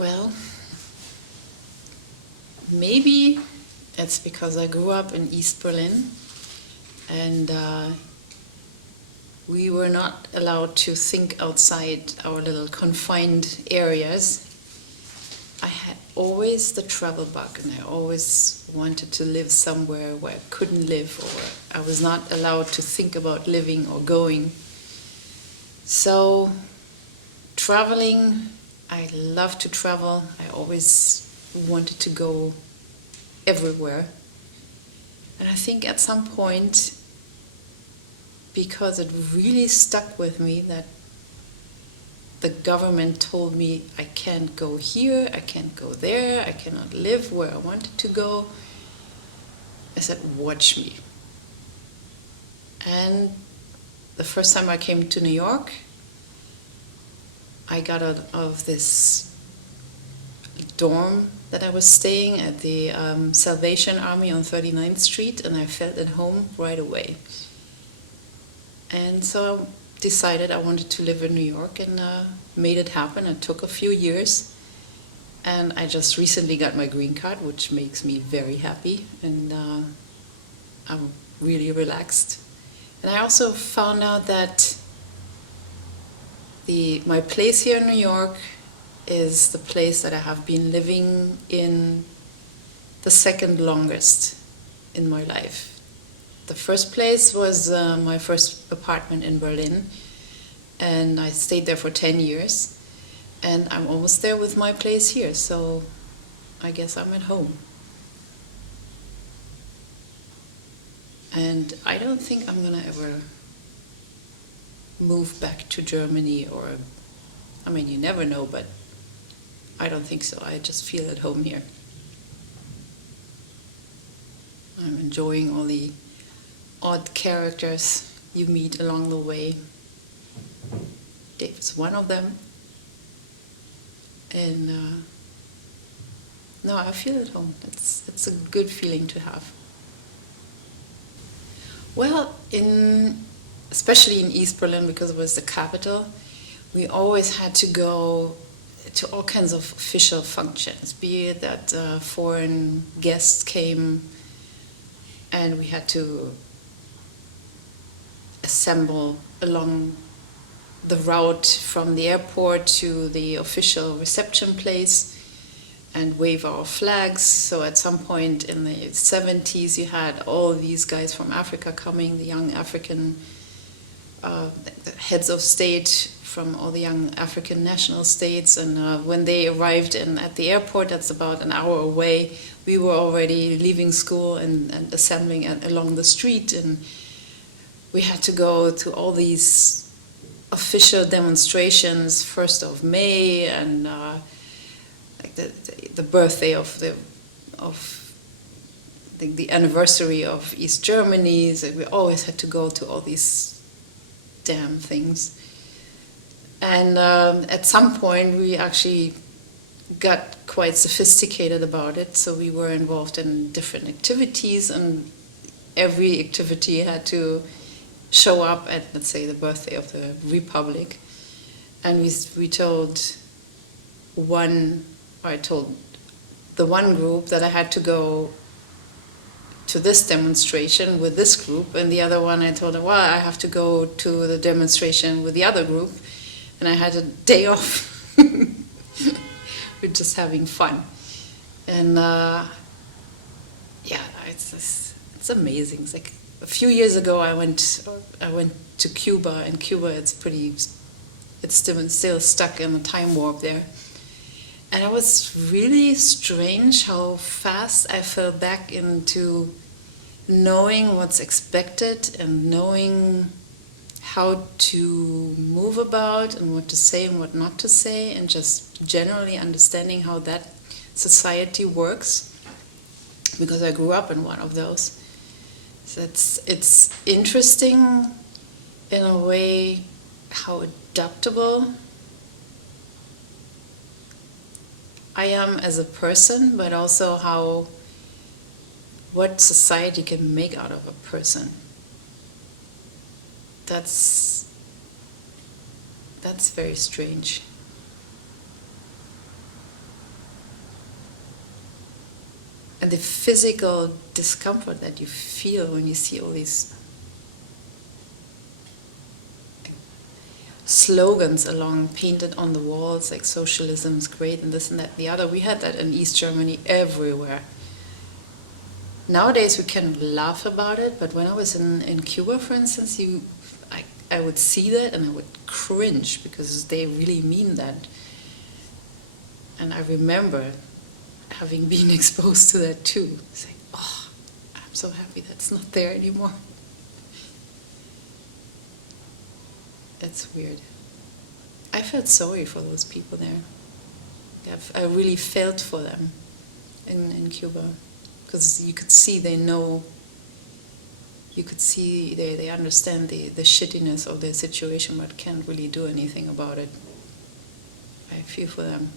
Well, maybe it's because I grew up in East Berlin, and we were not allowed to think outside our little confined areas. I had always the travel bug, and I always wanted to live somewhere where I couldn't live, or I was not allowed to think about living or going. So traveling, I love to travel. I always wanted to go everywhere. And I think at some point, because it really stuck with me that the government told me I can't go here, I can't go there, I cannot live where I wanted to go, I said, watch me. And the first time I came to New York, I got out of this dorm that I was staying at the Salvation Army on 39th Street, and I felt at home right away. And so I decided I wanted to live in New York, and made it happen. It took a few years, and I just recently got my green card, which makes me very happy, and I'm really relaxed. And I also found out that my place here in New York is the place that I have been living in the second longest in my life. The first place was my first apartment in Berlin, and I stayed there for 10 years, and I'm almost there with my place here, so I guess I'm at home. And I don't think I'm gonna ever move back to Germany, or, I mean, you never know, but I don't think so. I just feel at home here. I'm enjoying all the odd characters you meet along the way. Dave's one of them. And no, I feel at home. It's a good feeling to have. Well, especially in East Berlin, because it was the capital, we always had to go to all kinds of official functions, be it that foreign guests came and we had to assemble along the route from the airport to the official reception place and wave our flags. So at some point in the 70s, you had all these guys from Africa coming, the young African the heads of state from all the young African national states, and when they arrived at the airport, that's about an hour away, we were already leaving school and assembling along the street, and we had to go to all these official demonstrations, 1st of May, and like the birthday of the anniversary of East Germany. So we always had to go to all these damn things. And at some point we actually got quite sophisticated about it, so we were involved in different activities, and every activity had to show up at, let's say, the birthday of the Republic. And we told I told the one group that I had to go to this demonstration with this group, and the other one I told them, well, I have to go to the demonstration with the other group, and I had a day off. We're just having fun. And yeah, it's amazing. It's like a few years ago I went to Cuba, and Cuba, it's still stuck in a time warp there. And it was really strange how fast I fell back into knowing what's expected and knowing how to move about and what to say and what not to say, and just generally understanding how that society works, because I grew up in one of those. So it's interesting in a way how adaptable I am as a person, but also what society can make out of a person. That's very strange. and the physical discomfort that you feel when you see all these slogans along painted on the walls, like socialism is great and this and that and the other. We had that in East Germany everywhere. Nowadays we can laugh about it, but when I was in Cuba, for instance, I would see that and I would cringe because they really mean that. And I remember having been exposed to that too. Saying, oh, I'm so happy that's not there anymore. It's weird. I felt sorry for those people there. I really felt for them in Cuba. Because you could see they know, you could see they understand the shittiness of their situation but can't really do anything about it. I feel for them.